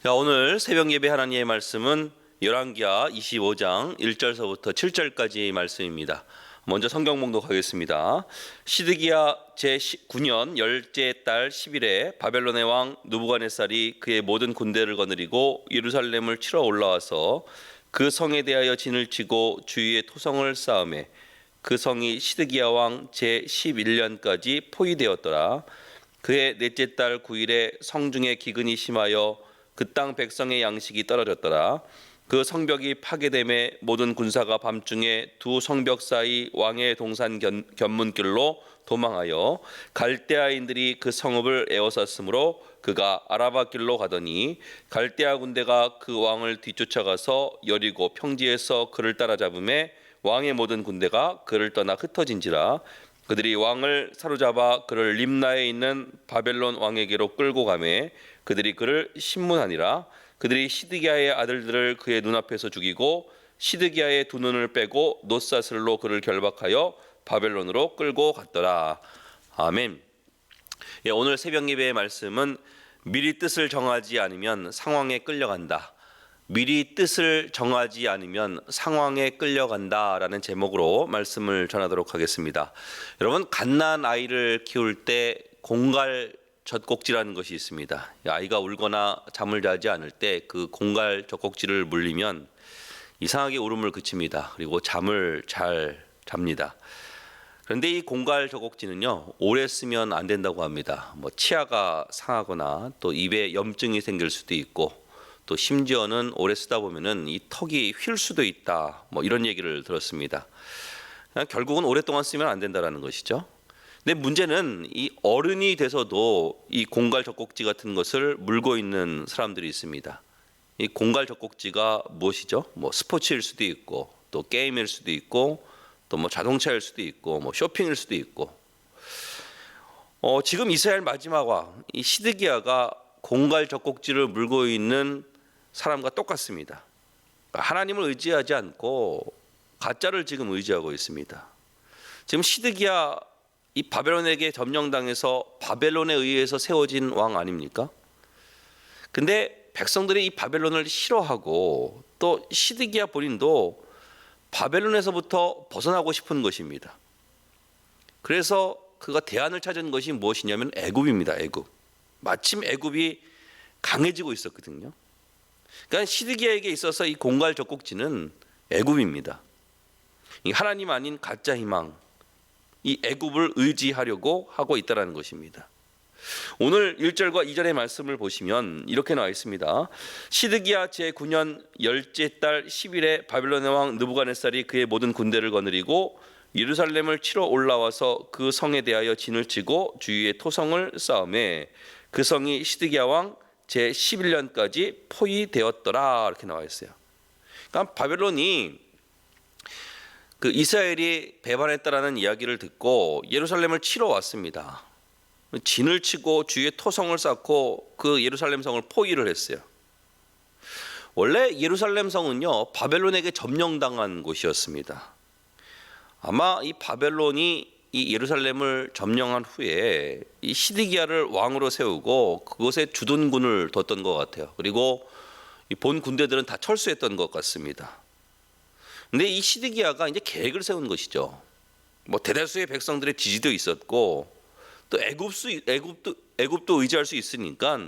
자, 오늘 새벽 예배 하나님의 말씀은 열왕기하 25장 1절서부터 7절까지의 말씀입니다. 먼저 성경 봉독하겠습니다. 시드기야 제9년 열째 달 10일에 바벨론의 왕 느부갓네살이 그의 모든 군대를 거느리고 예루살렘을 치러 올라와서 그 성에 대하여 진을 치고 주위에 토성을 쌓으매 그 성이 시드기야 왕 제11년까지 포위되었더라. 그의 넷째 달 9일에 성중에 기근이 심하여 그 땅 백성의 양식이 떨어졌더라. 그 성벽이 파괴됨에 모든 군사가 밤중에 두 성벽 사이 왕의 동산 견문길로 도망하여 갈대아인들이 그 성읍을 에워쌌으므로 그가 아라바 길로 가더니 갈대아 군대가 그 왕을 뒤쫓아가서 여리고 평지에서 그를 따라잡음에 왕의 모든 군대가 그를 떠나 흩어진지라. 그들이 왕을 사로잡아 그를 림나에 있는 바벨론 왕에게로 끌고 가매 그들이 그를 신문하니라. 그들이 시드기야의 아들들을 그의 눈앞에서 죽이고 시드기야의 두 눈을 빼고 놋사슬로 그를 결박하여 바벨론으로 끌고 갔더라. 아멘. 오늘 새벽 예배의 말씀은 미리 뜻을 정하지 않으면 상황에 끌려간다. 미리 뜻을 정하지 않으면 상황에 끌려간다라는 제목으로 말씀을 전하도록 하겠습니다. 여러분, 갓난 아이를 키울 때 공갈 젖꼭지라는 것이 있습니다. 아이가 울거나 잠을 자지 않을 때 그 공갈 젖꼭지를 물리면 이상하게 울음을 그칩니다. 그리고 잠을 잘 잡니다. 그런데 이 공갈 젖꼭지는요, 오래 쓰면 안 된다고 합니다. 치아가 상하거나 또 입에 염증이 생길 수도 있고 또 심지어는 오래 쓰다 보면은 이 턱이 휠 수도 있다. 이런 얘기를 들었습니다. 결국은 오랫동안 쓰면 안 된다라는 것이죠. 근데 문제는 이 어른이 돼서도 이 공갈 젖꼭지 같은 것을 물고 있는 사람들이 있습니다. 이 공갈 젖꼭지가 무엇이죠? 스포츠일 수도 있고 또 게임일 수도 있고 또 자동차일 수도 있고 쇼핑일 수도 있고 지금 이스라엘 마지막 왕 이 시드기야가 공갈 젖꼭지를 물고 있는 사람과 똑같습니다. 하나님을 의지하지 않고 가짜를 지금 의지하고 있습니다. 지금 시드기야 이 바벨론에게 점령당해서 바벨론에 의해서 세워진 왕 아닙니까? 근데 백성들이 이 바벨론을 싫어하고 또 시드기야 본인도 바벨론에서부터 벗어나고 싶은 것입니다. 그래서 그가 대안을 찾은 것이 무엇이냐면 애굽입니다. 애굽. 마침 애굽이 강해지고 있었거든요. 그러니까 시드기야에게 있어서 이 공갈 젖꼭지는 애굽입니다. 이 하나님 아닌 가짜 희망, 이 애굽을 의지하려고 하고 있다는 것입니다. 오늘 1절과 2절의 말씀을 보시면 이렇게 나와 있습니다. 시드기야 제9년 열째 달 10일에 바벨론의 왕 느부갓네살이 그의 모든 군대를 거느리고 예루살렘을 치러 올라와서 그 성에 대하여 진을 치고 주위에 토성을 쌓으매 그 성이 시드기야 왕 제11년까지 포위되었더라. 이렇게 나와 있어요. 그러니까 바벨론이 그 이스라엘이 배반했다라는 이야기를 듣고 예루살렘을 치러 왔습니다. 진을 치고 주위에 토성을 쌓고 그 예루살렘 성을 포위를 했어요. 원래 예루살렘 성은요, 바벨론에게 점령당한 곳이었습니다. 아마 이 바벨론이 이 예루살렘을 점령한 후에 이 시드기야를 왕으로 세우고 그곳에 주둔군을 뒀던 것 같아요. 그리고 이 본 군대들은 다 철수했던 것 같습니다. 근데 이 시드기야가 이제 계획을 세운 것이죠. 대다수의 백성들의 지지도 있었고 또 애굽도 의지할 수 있으니까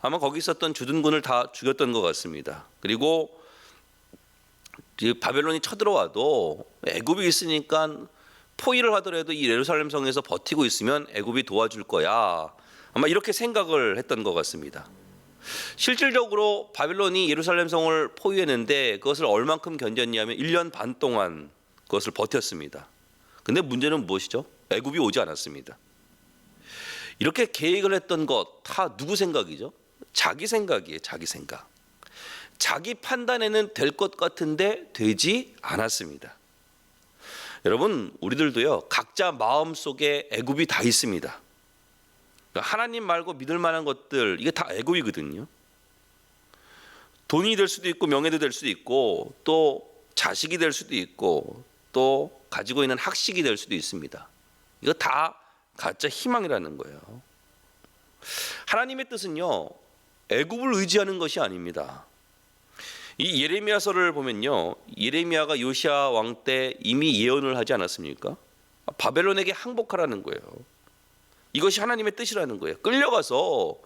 아마 거기 있었던 주둔군을 다 죽였던 것 같습니다. 그리고 바벨론이 쳐들어와도 애굽이 있으니까 포위를 하더라도 이 예루살렘 성에서 버티고 있으면 애굽이 도와줄 거야. 아마 이렇게 생각을 했던 것 같습니다. 실질적으로 바벨론이 예루살렘 성을 포위했는데 그것을 얼만큼 견뎠냐면 1년 반 동안 그것을 버텼습니다. 근데 문제는 무엇이죠? 애굽이 오지 않았습니다. 이렇게 계획을 했던 것 다 누구 생각이죠? 자기 생각이에요. 자기 생각. 자기 판단에는 될 것 같은데 되지 않았습니다. 여러분, 우리들도요, 각자 마음속에 애굽이 다 있습니다. 하나님 말고 믿을 만한 것들, 이게 다 애굽이거든요. 돈이 될 수도 있고 명예도 될 수도 있고 또 자식이 될 수도 있고 또 가지고 있는 학식이 될 수도 있습니다. 이거 다 가짜 희망이라는 거예요. 하나님의 뜻은요, 애굽을 의지하는 것이 아닙니다. 이 예레미야서를 보면요, 예레미야가 요시야 왕 때 이미 예언을 하지 않았습니까? 바벨론에게 항복하라는 거예요. 이것이 하나님의 뜻이라는 거예요. 끌려가서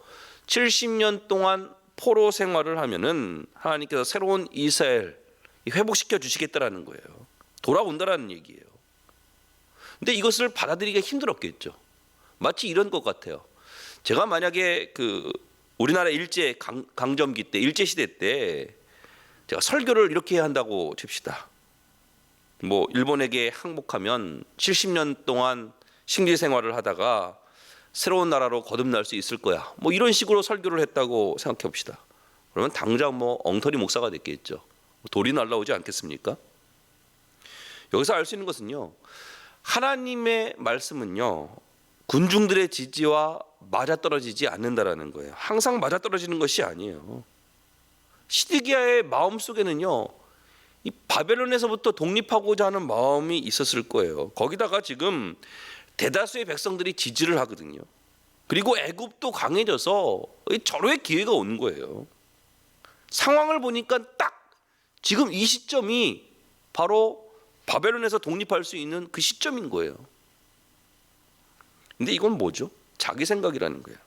70년 동안 포로 생활을 하면은 하나님께서 새로운 이스라엘 회복시켜 주시겠다라는 거예요. 돌아온다라는 얘기예요. 근데 이것을 받아들이기가 힘들었겠죠. 마치 이런 것 같아요. 제가 만약에 우리나라 일제 강점기 때, 일제 시대 때 제가 설교를 이렇게 해야 한다고 칩시다. 뭐 일본에게 항복하면 70년 동안 식민 생활을 하다가 새로운 나라로 거듭날 수 있을 거야. 뭐 이런 식으로 설교를 했다고 생각해 봅시다. 그러면 당장 뭐 엉터리 목사가 됐겠죠. 돌이 날라오지 않겠습니까? 여기서 알 수 있는 것은요, 하나님의 말씀은요, 군중들의 지지와 맞아떨어지지 않는다라는 거예요. 항상 맞아떨어지는 것이 아니에요. 시드기야의 마음 속에는요, 이 바벨론에서부터 독립하고자 하는 마음이 있었을 거예요. 거기다가 지금 대다수의 백성들이 지지를 하거든요. 그리고 애굽도 강해져서 절호의 기회가 오는 거예요. 상황을 보니까 딱 지금 이 시점이 바로 바벨론에서 독립할 수 있는 그 시점인 거예요. 근데 이건 뭐죠? 자기 생각이라는 거예요.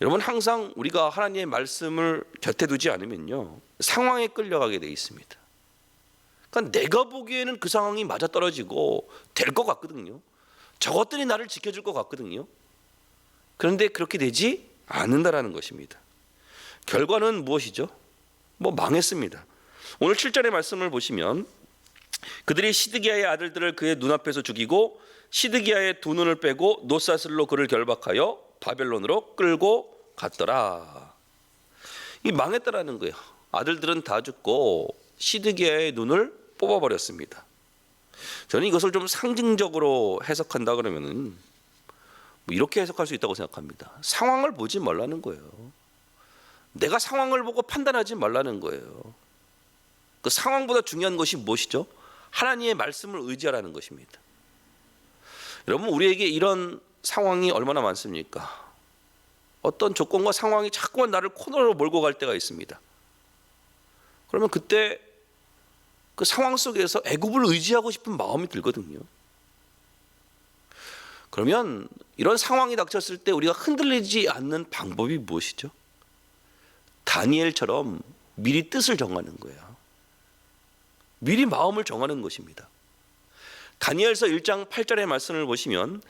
여러분, 항상 우리가 하나님의 말씀을 곁에 두지 않으면요, 상황에 끌려가게 돼 있습니다. 그러니까 내가 보기에는 그 상황이 맞아떨어지고 될 것 같거든요. 저것들이 나를 지켜줄 것 같거든요. 그런데 그렇게 되지 않는다라는 것입니다. 결과는 무엇이죠? 뭐 망했습니다. 오늘 7절의 말씀을 보시면 그들이 시드기야의 아들들을 그의 눈앞에서 죽이고 시드기야의 두 눈을 빼고 놋사슬로 그를 결박하여 바벨론으로 끌고 갔더라. 이 망했다라는 거예요. 아들들은 다 죽고 시드기야의 눈을 뽑아버렸습니다. 저는 이것을 좀 상징적으로 해석한다 그러면은 뭐 이렇게 해석할 수 있다고 생각합니다. 상황을 보지 말라는 거예요. 내가 상황을 보고 판단하지 말라는 거예요. 그 상황보다 중요한 것이 무엇이죠? 하나님의 말씀을 의지하라는 것입니다. 여러분, 우리에게 이런 상황이 얼마나 많습니까? 어떤 조건과 상황이 자꾸만 나를 코너로 몰고 갈 때가 있습니다. 그러면 그때 그 상황 속에서 애굽을 의지하고 싶은 마음이 들거든요. 그러면 이런 상황이 닥쳤을 때 우리가 흔들리지 않는 방법이 무엇이죠? 다니엘처럼 미리 뜻을 정하는 거예요. 미리 마음을 정하는 것입니다. 다니엘서 1장 8절의 말씀을 보시면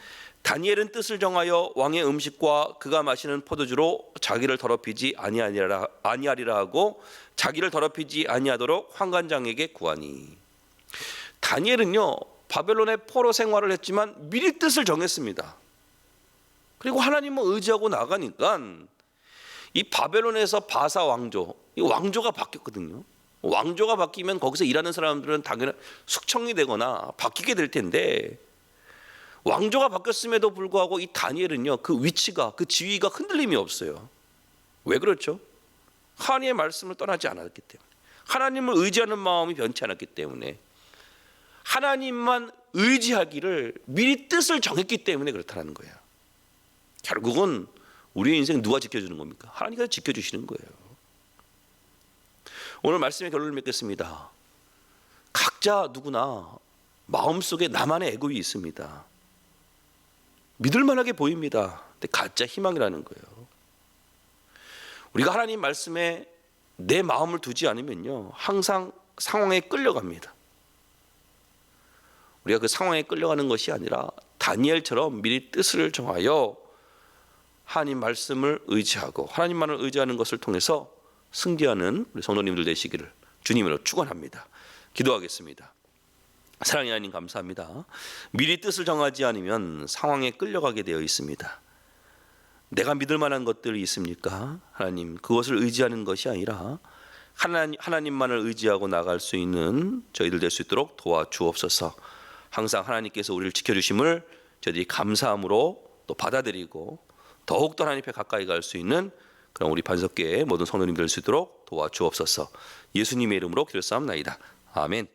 다니엘은 뜻을 정하여 왕의 음식과 그가 마시는 포도주로 자기를 더럽히지 아니하리라 하고 자기를 더럽히지 아니하도록 환관장에게 구하니. 다니엘은요, 바벨론의 포로 생활을 했지만 미리 뜻을 정했습니다. 그리고 하나님을 의지하고 나가니까 이 바벨론에서 바사 왕조, 이 왕조가 바뀌었거든요. 왕조가 바뀌면 거기서 일하는 사람들은 당연히 숙청이 되거나 바뀌게 될 텐데, 왕조가 바뀌었음에도 불구하고 이 다니엘은요, 그 위치가, 그 지위가 흔들림이 없어요. 왜 그렇죠? 하나님의 말씀을 떠나지 않았기 때문에, 하나님을 의지하는 마음이 변치 않았기 때문에, 하나님만 의지하기를 미리 뜻을 정했기 때문에 그렇다는 거예요. 결국은 우리의 인생 누가 지켜주는 겁니까? 하나님께서 지켜주시는 거예요. 오늘 말씀의 결론을 맺겠습니다. 각자 누구나 마음속에 나만의 애굽이 있습니다. 믿을 만하게 보입니다. 근데 가짜 희망이라는 거예요. 우리가 하나님 말씀에 내 마음을 두지 않으면요, 항상 상황에 끌려갑니다. 우리가 그 상황에 끌려가는 것이 아니라 다니엘처럼 미리 뜻을 정하여 하나님 말씀을 의지하고 하나님만을 의지하는 것을 통해서 승리하는 우리 성도님들 되시기를 주님으로 축원합니다. 기도하겠습니다. 사랑의 하나님, 감사합니다. 미리 뜻을 정하지 않으면 상황에 끌려가게 되어 있습니다. 내가 믿을 만한 것들이 있습니까? 하나님, 그것을 의지하는 것이 아니라 하나님만을 의지하고 나갈 수 있는 저희들 될 수 있도록 도와주옵소서. 항상 하나님께서 우리를 지켜주심을 저희들이 감사함으로 또 받아들이고 더욱더 하나님 앞에 가까이 갈 수 있는 그런 우리 반석교회의 모든 성도님들 될 수 있도록 도와주옵소서. 예수님의 이름으로 기도했사옵나이다. 아멘.